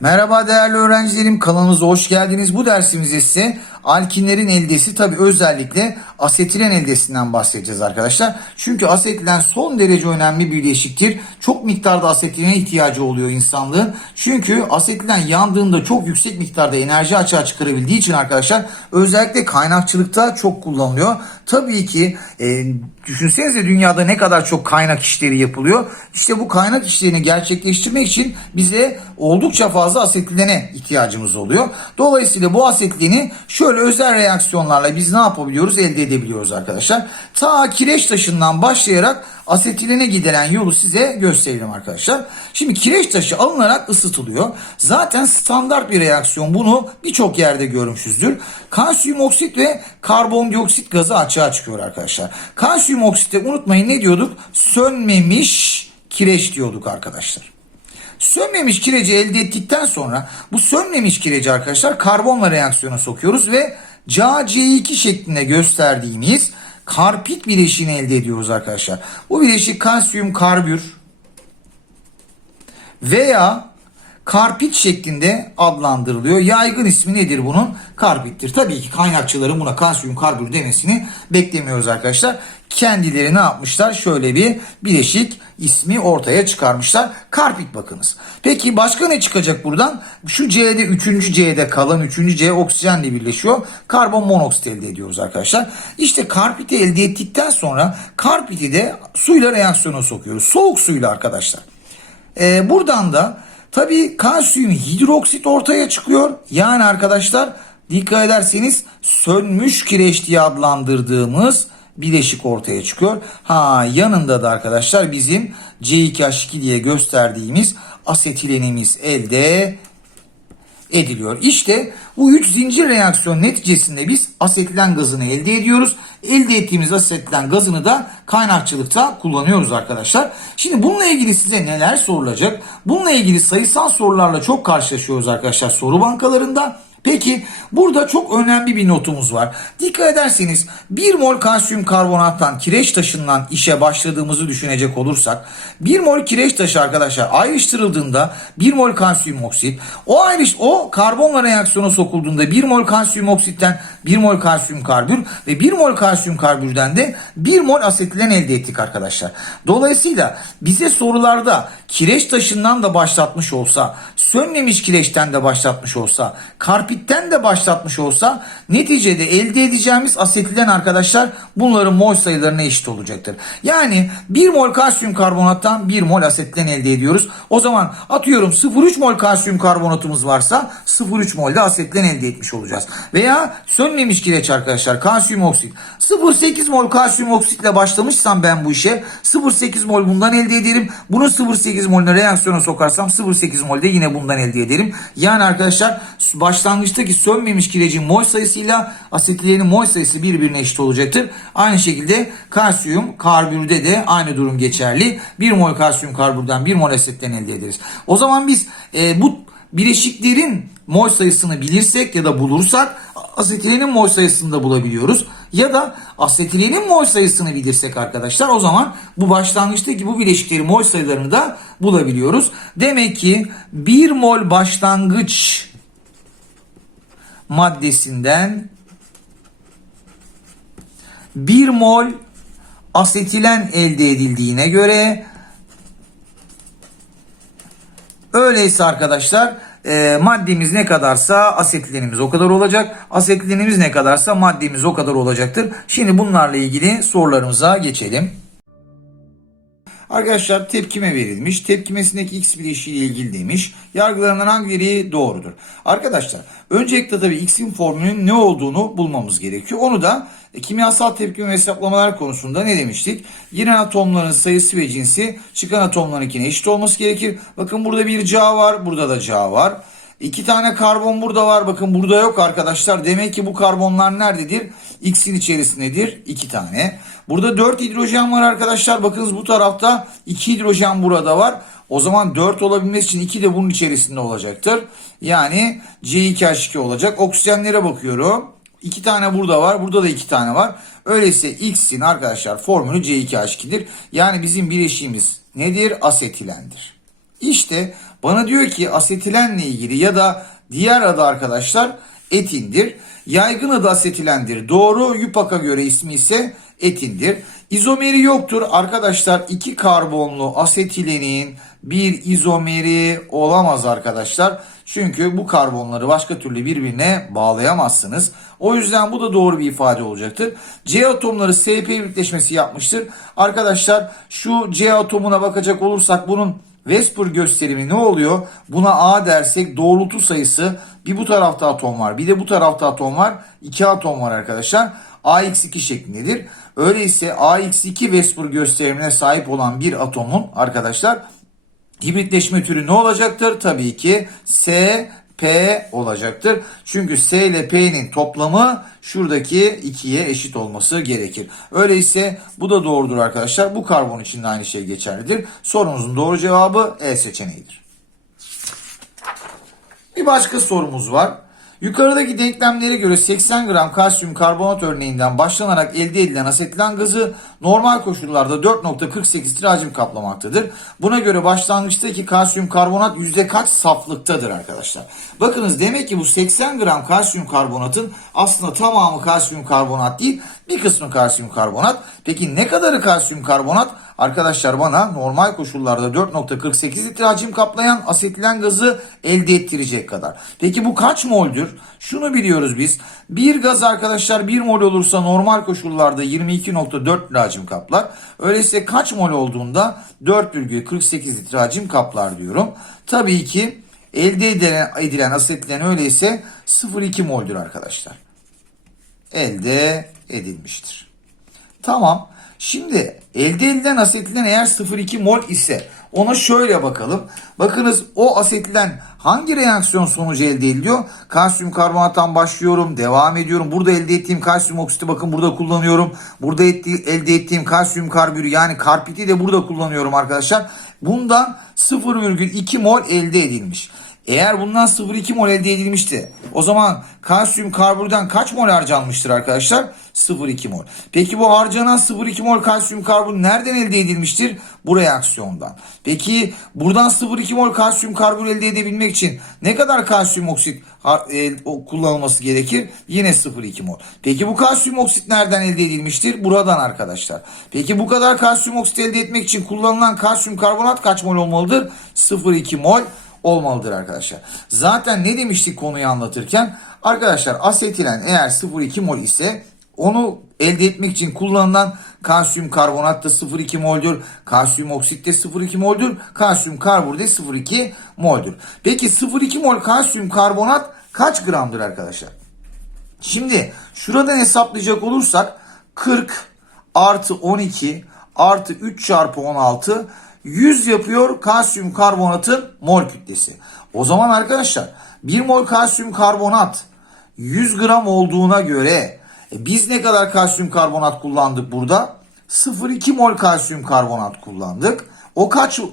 Merhaba değerli öğrencilerim kanalımıza hoş geldiniz. Bu dersimizde ise alkinlerin eldesi tabi özellikle asetilen eldesinden bahsedeceğiz arkadaşlar. Çünkü asetilen son derece önemli bir bileşiktir. Çok miktarda asetilene ihtiyacı oluyor insanlığın. Çünkü asetilen yandığında çok yüksek miktarda enerji açığa çıkarabildiği için arkadaşlar özellikle kaynakçılıkta çok kullanılıyor. Tabii ki e, düşünsenize dünyada ne kadar çok kaynak işleri yapılıyor. İşte bu kaynak işlerini gerçekleştirmek için bize oldukça fazla asetilene ihtiyacımız oluyor. Dolayısıyla bu asetileni şöyle özel reaksiyonlarla biz ne yapabiliyoruz? Elde edebiliyoruz arkadaşlar. Ta kireç taşından başlayarak asetilene giden yolu size göstereyim arkadaşlar. Şimdi kireç taşı alınarak ısıtılıyor. Zaten standart bir reaksiyon. Bunu birçok yerde görmüşüzdür. Kalsiyum oksit ve karbondioksit gazı açığa çıkıyor arkadaşlar. Kalsiyum oksitte unutmayın ne diyorduk? Sönmemiş kireç diyorduk arkadaşlar. Sönmemiş kireci elde ettikten sonra bu sönmemiş kireci arkadaşlar karbonla reaksiyona sokuyoruz ve CaC2 şeklinde gösterdiğimiz karpit bileşiğini elde ediyoruz arkadaşlar. Bu bileşik kalsiyum karbür veya karpit şeklinde adlandırılıyor. Yaygın ismi nedir bunun? Karpittir. Tabii ki kaynakçıların buna kalsiyum karbür demesini beklemiyoruz arkadaşlar. Kendileri ne yapmışlar? Şöyle bir bileşik ismi ortaya çıkarmışlar. Karpit bakınız. Peki başka ne çıkacak buradan? Şu C'de 3. C'de kalan 3. C oksijenle birleşiyor. Karbon monoksit elde ediyoruz arkadaşlar. İşte karpiti elde ettikten sonra karpiti de suyla reaksiyona sokuyoruz. Soğuk suyla arkadaşlar. Ee, buradan da tabii kalsiyum hidroksit ortaya çıkıyor. Yani arkadaşlar dikkat ederseniz sönmüş kireç diye adlandırdığımız bileşik ortaya çıkıyor. Ha yanında da arkadaşlar bizim C2H2 diye gösterdiğimiz asetilenimiz elde ediliyor. İşte bu üç zincir reaksiyon neticesinde biz asetilen gazını elde ediyoruz. Elde ettiğimiz asetilen gazını da kaynakçılıkta kullanıyoruz arkadaşlar. Şimdi bununla ilgili size neler sorulacak? Bununla ilgili sayısal sorularla çok karşılaşıyoruz arkadaşlar soru bankalarında. Peki burada çok önemli bir notumuz var. Dikkat ederseniz 1 mol kalsiyum karbonattan kireç taşından işe başladığımızı düşünecek olursak 1 mol kireç taşı arkadaşlar ayrıştırıldığında 1 mol kalsiyum oksit o ayrış o karbonla reaksiyona sokulduğunda 1 mol kalsiyum oksitten 1 mol kalsiyum karbür ve 1 mol kalsiyum karbürden de 1 mol asetilen elde ettik arkadaşlar. Dolayısıyla bize sorularda kireç taşından da başlatmış olsa, sönmemiş kireçten de başlatmış olsa, karpitten de başlatmış olsa neticede elde edeceğimiz asetilen arkadaşlar bunların mol sayılarına eşit olacaktır. Yani 1 mol kalsiyum karbonattan 1 mol asetilen elde ediyoruz. O zaman atıyorum 0,3 mol kalsiyum karbonatımız varsa 0,3 mol de asetilen elde etmiş olacağız. Veya sönmemiş kireç arkadaşlar kalsiyum oksit. 0,8 mol kalsiyum oksitle başlamışsam ben bu işe 0,8 mol bundan elde ederim. Bunu 0,8 molüne reaksiyona sokarsam 0,8 mol de yine bundan elde ederim. Yani arkadaşlar başlangıçtaki sönmemiş kirecin mol sayısıyla asetilenin mol sayısı birbirine eşit olacaktır. Aynı şekilde kalsiyum karbürde de aynı durum geçerli. 1 mol kalsiyum karbürden 1 mol asetilen elde ederiz. O zaman biz e, bu bileşiklerin mol sayısını bilirsek ya da bulursak asetilenin mol sayısını da bulabiliyoruz. Ya da asetilenin mol sayısını bilirsek arkadaşlar o zaman bu başlangıçtaki bu bileşiklerin mol sayılarını da bulabiliyoruz. Demek ki 1 mol başlangıç maddesinden 1 mol asetilen elde edildiğine göre öyleyse arkadaşlar e, maddemiz ne kadarsa asetilenimiz o kadar olacak. Asetilenimiz ne kadarsa maddemiz o kadar olacaktır. Şimdi bunlarla ilgili sorularımıza geçelim. Arkadaşlar tepkime verilmiş. Tepkimesindeki X bileşiği ile ilgili demiş. Yargılarından hangileri doğrudur? Arkadaşlar öncelikle tabii X'in formülünün ne olduğunu bulmamız gerekiyor. Onu da e, kimyasal tepkime hesaplamalar konusunda ne demiştik? Giren atomların sayısı ve cinsi çıkan atomlarınkine eşit olması gerekir. Bakın burada bir Ca var, burada da Ca var. İki tane karbon burada var. Bakın burada yok arkadaşlar. Demek ki bu karbonlar nerededir? X'in içerisindedir. İki tane. Burada 4 hidrojen var arkadaşlar. Bakınız bu tarafta 2 hidrojen burada var. O zaman 4 olabilmesi için 2 de bunun içerisinde olacaktır. Yani C2H2 olacak. Oksijenlere bakıyorum. 2 tane burada var. Burada da 2 tane var. Öyleyse X'in arkadaşlar formülü C2H2'dir. Yani bizim bileşiğimiz nedir? Asetilendir. İşte bana diyor ki asetilenle ilgili ya da diğer adı arkadaşlar etindir. Yaygın adı asetilendir. Doğru YUPAC'a göre ismi ise etindir. İzomeri yoktur. Arkadaşlar iki karbonlu asetilenin bir izomeri olamaz arkadaşlar. Çünkü bu karbonları başka türlü birbirine bağlayamazsınız. O yüzden bu da doğru bir ifade olacaktır. C atomları SP birleşmesi yapmıştır. Arkadaşlar şu C atomuna bakacak olursak bunun Vesper gösterimi ne oluyor? Buna A dersek doğrultu sayısı bir bu tarafta atom var bir de bu tarafta atom var. 2 atom var arkadaşlar. AX2 şeklindedir. Öyleyse AX2 Vesper gösterimine sahip olan bir atomun arkadaşlar hibritleşme türü ne olacaktır? Tabii ki S, P olacaktır. Çünkü S ile P'nin toplamı şuradaki 2'ye eşit olması gerekir. Öyleyse bu da doğrudur arkadaşlar. Bu karbon için de aynı şey geçerlidir. Sorumuzun doğru cevabı E seçeneğidir. Bir başka sorumuz var. Yukarıdaki denklemlere göre 80 gram kalsiyum karbonat örneğinden başlanarak elde edilen asetilen gazı normal koşullarda 4.48 tiracim kaplamaktadır. Buna göre başlangıçtaki kalsiyum karbonat yüzde kaç saflıktadır arkadaşlar? Bakınız demek ki bu 80 gram kalsiyum karbonatın aslında tamamı kalsiyum karbonat değil bir kısmı kalsiyum karbonat. Peki ne kadarı kalsiyum karbonat? Arkadaşlar bana normal koşullarda 4.48 litre hacim kaplayan asetilen gazı elde ettirecek kadar. Peki bu kaç moldür? Şunu biliyoruz biz. Bir gaz arkadaşlar 1 mol olursa normal koşullarda 22.4 litre hacim kaplar. Öyleyse kaç mol olduğunda 4,48 litre hacim kaplar diyorum. Tabii ki elde edilen, edilen asetilen öyleyse 0,2 moldür arkadaşlar. Elde edilmiştir. Tamam. Şimdi elde edilen asetilen eğer 0,2 mol ise ona şöyle bakalım. Bakınız o asetilen hangi reaksiyon sonucu elde ediliyor? Kalsiyum karbonattan başlıyorum, devam ediyorum. Burada elde ettiğim kalsiyum oksiti bakın burada kullanıyorum. Burada etti, elde ettiğim kalsiyum karbürü yani karpiti de burada kullanıyorum arkadaşlar. Bundan 0,2 mol elde edilmiş. Eğer bundan 0,2 mol elde edilmişti o zaman kalsiyum karbürden kaç mol harcanmıştır arkadaşlar? 0,2 mol. Peki bu harcanan 0,2 mol kalsiyum karbür nereden elde edilmiştir? Bu reaksiyondan. Peki buradan 0,2 mol kalsiyum karbür elde edebilmek için ne kadar kalsiyum oksit e, kullanılması gerekir? Yine 0,2 mol. Peki bu kalsiyum oksit nereden elde edilmiştir? Buradan arkadaşlar. Peki bu kadar kalsiyum oksit elde etmek için kullanılan kalsiyum karbonat kaç mol olmalıdır? 0,2 mol olmalıdır arkadaşlar. Zaten ne demiştik konuyu anlatırken? Arkadaşlar asetilen eğer 0,2 mol ise onu elde etmek için kullanılan kalsiyum karbonat da 0,2 moldür. Kalsiyum oksit de 0,2 moldür. Kalsiyum karbür de 0,2 moldür. Peki 0,2 mol kalsiyum karbonat kaç gramdır arkadaşlar? Şimdi şuradan hesaplayacak olursak 40 artı 12 artı 3 çarpı 16 100 yapıyor kalsiyum karbonatın mol kütlesi. O zaman arkadaşlar 1 mol kalsiyum karbonat 100 gram olduğuna göre e biz ne kadar kalsiyum karbonat kullandık burada? 0,2 mol kalsiyum karbonat kullandık. O kaç e,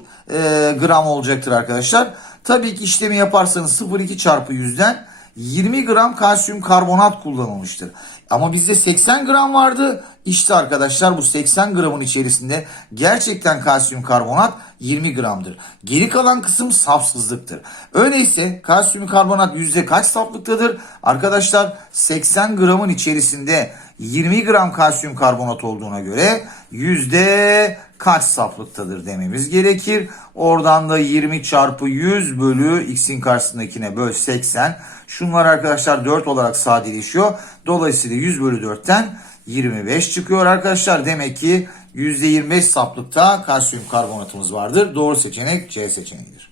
gram olacaktır arkadaşlar? Tabii ki işlemi yaparsanız 0,2 çarpı 100'den 20 gram kalsiyum karbonat kullanılmıştır. Ama bizde 80 gram vardı. İşte arkadaşlar bu 80 gramın içerisinde gerçekten kalsiyum karbonat 20 gramdır. Geri kalan kısım safsızlıktır. Öyleyse kalsiyum karbonat yüzde kaç saflıktadır? Arkadaşlar 80 gramın içerisinde 20 gram kalsiyum karbonat olduğuna göre yüzde kaç saflıktadır dememiz gerekir. Oradan da 20 çarpı 100 bölü x'in karşısındakine böl 80. Şunlar arkadaşlar 4 olarak sadeleşiyor. Dolayısıyla 100 bölü 4'ten 25 çıkıyor arkadaşlar. Demek ki %25 saflıkta kalsiyum karbonatımız vardır. Doğru seçenek C seçeneğidir.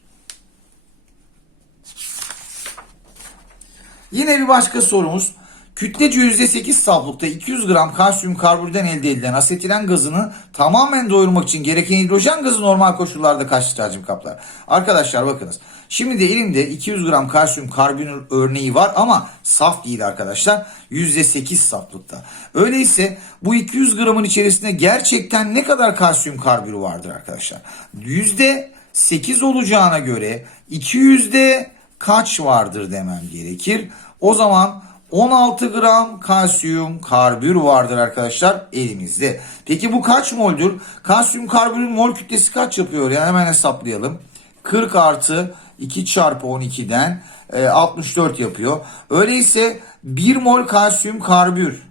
Yine bir başka sorumuz. Kütlece %8 saflıkta 200 gram kalsiyum karbürden elde edilen asetilen gazını tamamen doyurmak için gereken hidrojen gazı normal koşullarda kaç litre hacim kaplar? Arkadaşlar bakınız. Şimdi de elimde 200 gram kalsiyum karbonür örneği var ama saf değil arkadaşlar. %8 saflıkta. Öyleyse bu 200 gramın içerisinde gerçekten ne kadar kalsiyum karbürü vardır arkadaşlar? %8 olacağına göre 200'de kaç vardır demem gerekir. O zaman 16 gram kalsiyum karbür vardır arkadaşlar elimizde. Peki bu kaç moldür? Kalsiyum karbürün mol kütlesi kaç yapıyor? Yani hemen hesaplayalım. 40 artı 2 çarpı 12'den e, 64 yapıyor. Öyleyse 1 mol kalsiyum karbür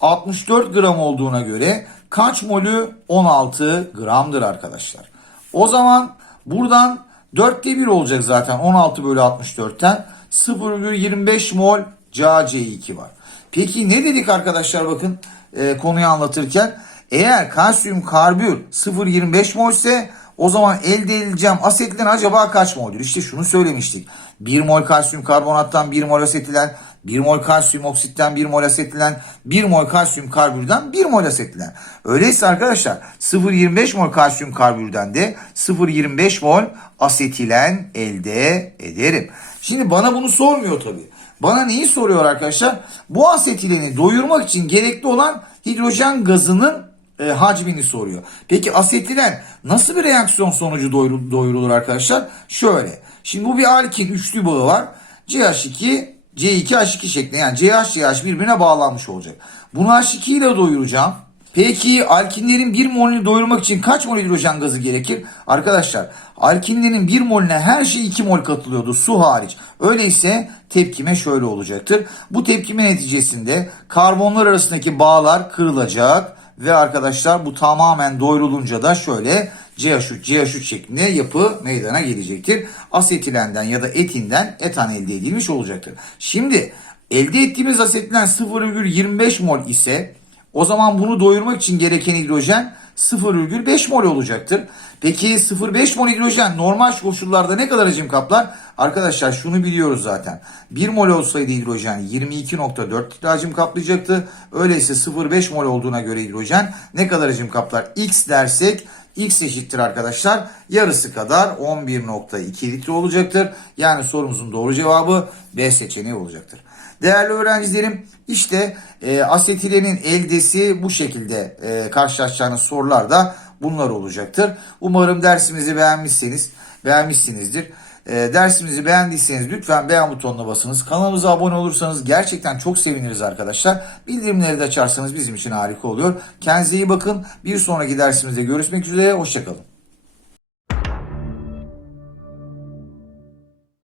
64 gram olduğuna göre kaç molü 16 gramdır arkadaşlar. O zaman buradan 4'te 1 olacak zaten 16 bölü 64'ten 0,25 mol CaC2 var. Peki ne dedik arkadaşlar bakın e, konuyu anlatırken eğer kalsiyum karbür 0,25 mol ise o zaman elde edileceğim asetilen acaba kaç moldür? İşte şunu söylemiştik. 1 mol kalsiyum karbonattan 1 mol asetilen, 1 mol kalsiyum oksitten 1 mol asetilen, 1 mol kalsiyum karbürden 1 mol asetilen. Öyleyse arkadaşlar 0,25 mol kalsiyum karbürden de 0,25 mol asetilen elde ederim. Şimdi bana bunu sormuyor tabii. Bana neyi soruyor arkadaşlar? Bu asetileni doyurmak için gerekli olan hidrojen gazının e, hacmini soruyor. Peki asetilen nasıl bir reaksiyon sonucu doyurul- doyurulur arkadaşlar? Şöyle. Şimdi bu bir alkin üçlü bağı var. CH2 C2H2 şeklinde yani CH CH birbirine bağlanmış olacak. Bunu H2 ile doyuracağım. Peki alkinlerin 1 molünü doyurmak için kaç mol hidrojen gazı gerekir? Arkadaşlar alkinlerin 1 molüne her şey 2 mol katılıyordu su hariç. Öyleyse tepkime şöyle olacaktır. Bu tepkime neticesinde karbonlar arasındaki bağlar kırılacak ve arkadaşlar bu tamamen doyurulunca da şöyle CH3 CH3 şeklinde yapı meydana gelecektir. Asetilenden ya da etinden etan elde edilmiş olacaktır. Şimdi elde ettiğimiz asetilen 0,25 mol ise o zaman bunu doyurmak için gereken hidrojen 0,5 mol olacaktır. Peki 0,5 mol hidrojen normal koşullarda ne kadar hacim kaplar? Arkadaşlar şunu biliyoruz zaten. 1 mol olsaydı hidrojen 22.4 litre hacim kaplayacaktı. Öyleyse 0,5 mol olduğuna göre hidrojen ne kadar hacim kaplar? X dersek X eşittir arkadaşlar. Yarısı kadar 11.2 litre olacaktır. Yani sorumuzun doğru cevabı B seçeneği olacaktır. Değerli öğrencilerim işte e, asetilenin eldesi bu şekilde e, karşılaşacağınız sorular da bunlar olacaktır. Umarım dersimizi beğenmişseniz beğenmişsinizdir. E, dersimizi beğendiyseniz lütfen beğen butonuna basınız. Kanalımıza abone olursanız gerçekten çok seviniriz arkadaşlar. Bildirimleri de açarsanız bizim için harika oluyor. Kendinize iyi bakın. Bir sonraki dersimizde görüşmek üzere. Hoşçakalın.